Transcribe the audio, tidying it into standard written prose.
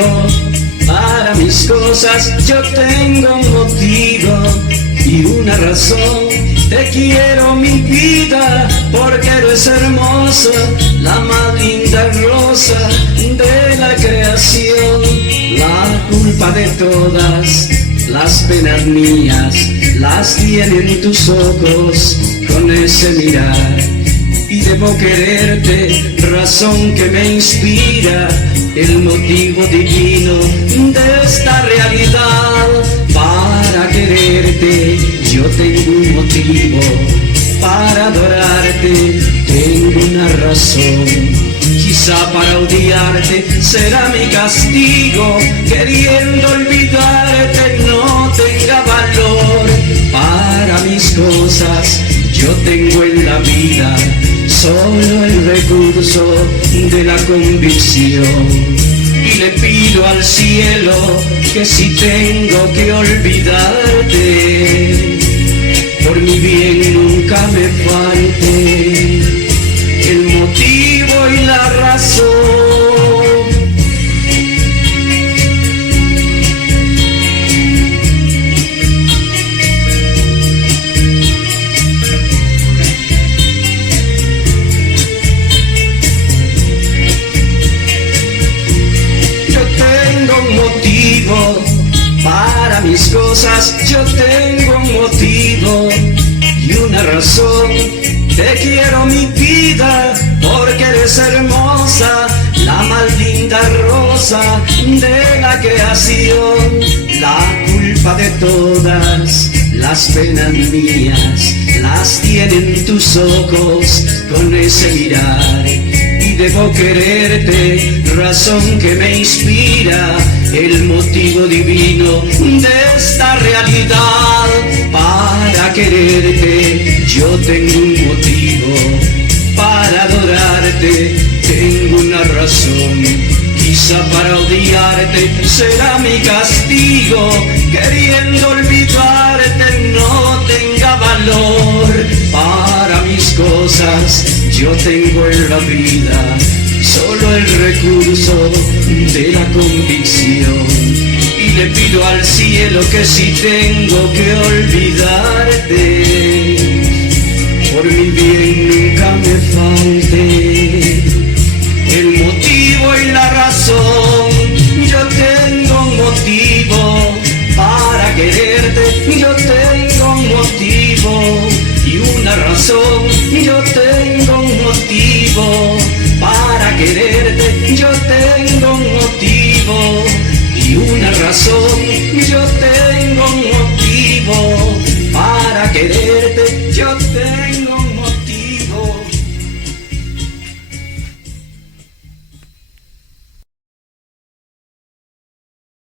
motivo, para mis cosas yo tengo un motivo y una razón. Te quiero mi vida porque eres hermosa, la más linda rosa de la creación. La culpa de todas las penas mías las tienen tus ojos con ese mirar. Y debo quererte, razón que me inspira, el motivo divino de esta realidad. Para quererte yo tengo un motivo, para adorarte tengo una razón. Quizá para odiarte será mi castigo, queriendo olvidarte no tenga valor. Para mis cosas yo tengo en la vida solo el recurso de la convicción. Y le pido al cielo que si tengo que olvidarte, por mi bien nunca me falte el motivo y la razón. Para mis cosas yo tengo un motivo y una razón. Te quiero mi vida porque eres hermosa, la más linda rosa de la creación. La culpa de todas las penas mías las tienen tus ojos con ese mirar. Y debo quererte, razón que me inspira, el motivo divino de esta realidad. Para quererte yo tengo un motivo, para adorarte tengo una razón. Quizá para odiarte será mi castigo, queriendo olvidarte no tenga valor. Para mis cosas yo tengo en la vida solo el recurso de la convicción. Y le pido al cielo que si tengo que olvidarte, por mi bien nunca me falte el motivo y la razón. Yo tengo un motivo para quererte, yo tengo un motivo y una razón. Yo tengo un motivo para quererte, yo tengo un motivo y una razón. Yo tengo